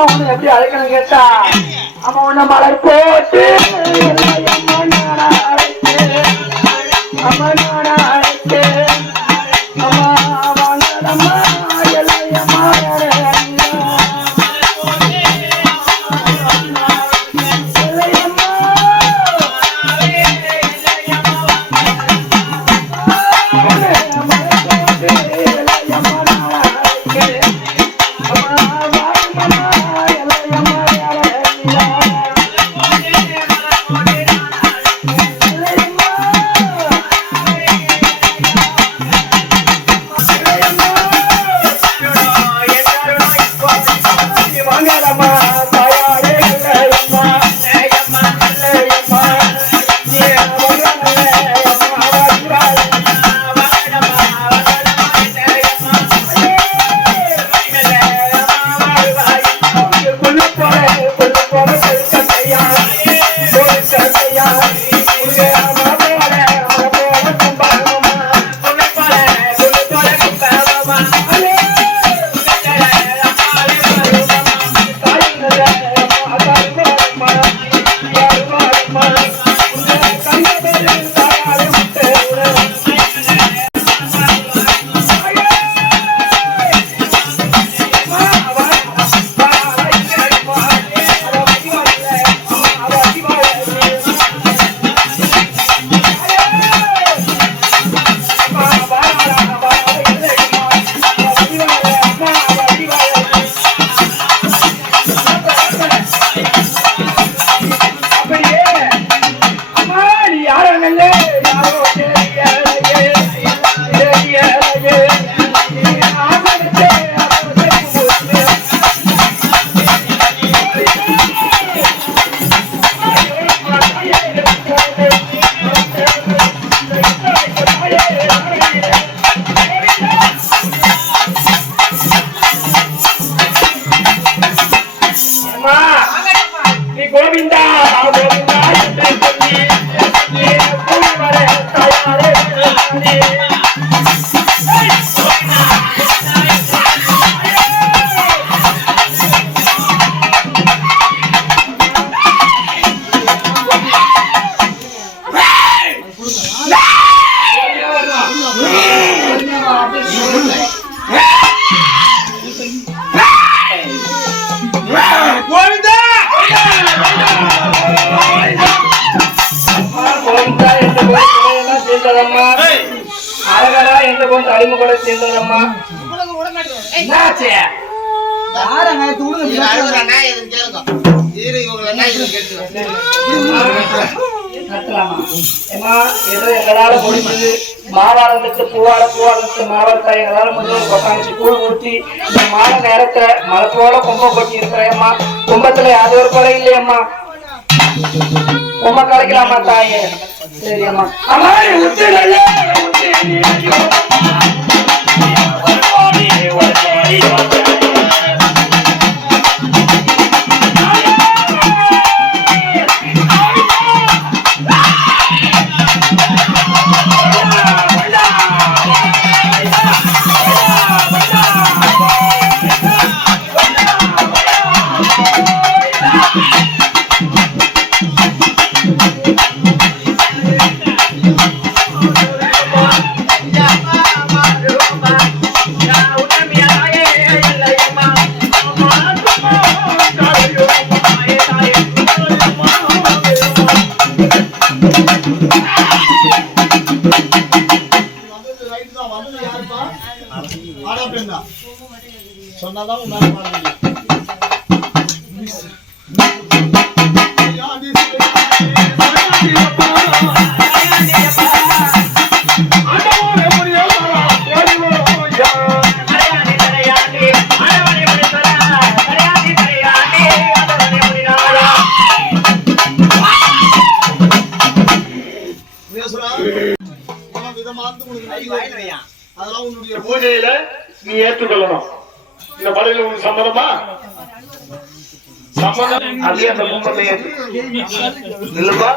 அம்மா உன்னை எப்படி அழைக்கணும் கேட்டா அம்மா உன்னை மலை போட்டு அம்மா அழகா எந்த போன்ற அறிமுகங்களை சேர்ந்ததம்மா ஏதோ எங்களால முடிஞ்சது மாவாரத்துக்கு பூவாரத்து மாவட்ட எங்களால முடிஞ்சது கொட்டாஞ்சி பூ ஊற்றி இந்த மாலை நேரத்தை மலை போல கும்பம் கொட்டி இருக்கிறேம்மா கும்பத்துல யாரும் ஒரு கொலை இல்லையம்மா கும்பம் கலைக்கலாமா தாயே சரி அம்மா அம்மா சொன்னாதான் உன்னால பாட முடியும். அதெல்லாம் உன்னுடைய பூஜையில நீ ஏற்றுக்கொள்ளணும். இந்த படையில உனக்கு சம்மதமா? சம்மதம் அதே அந்த கும்பத்தை இல்லப்பா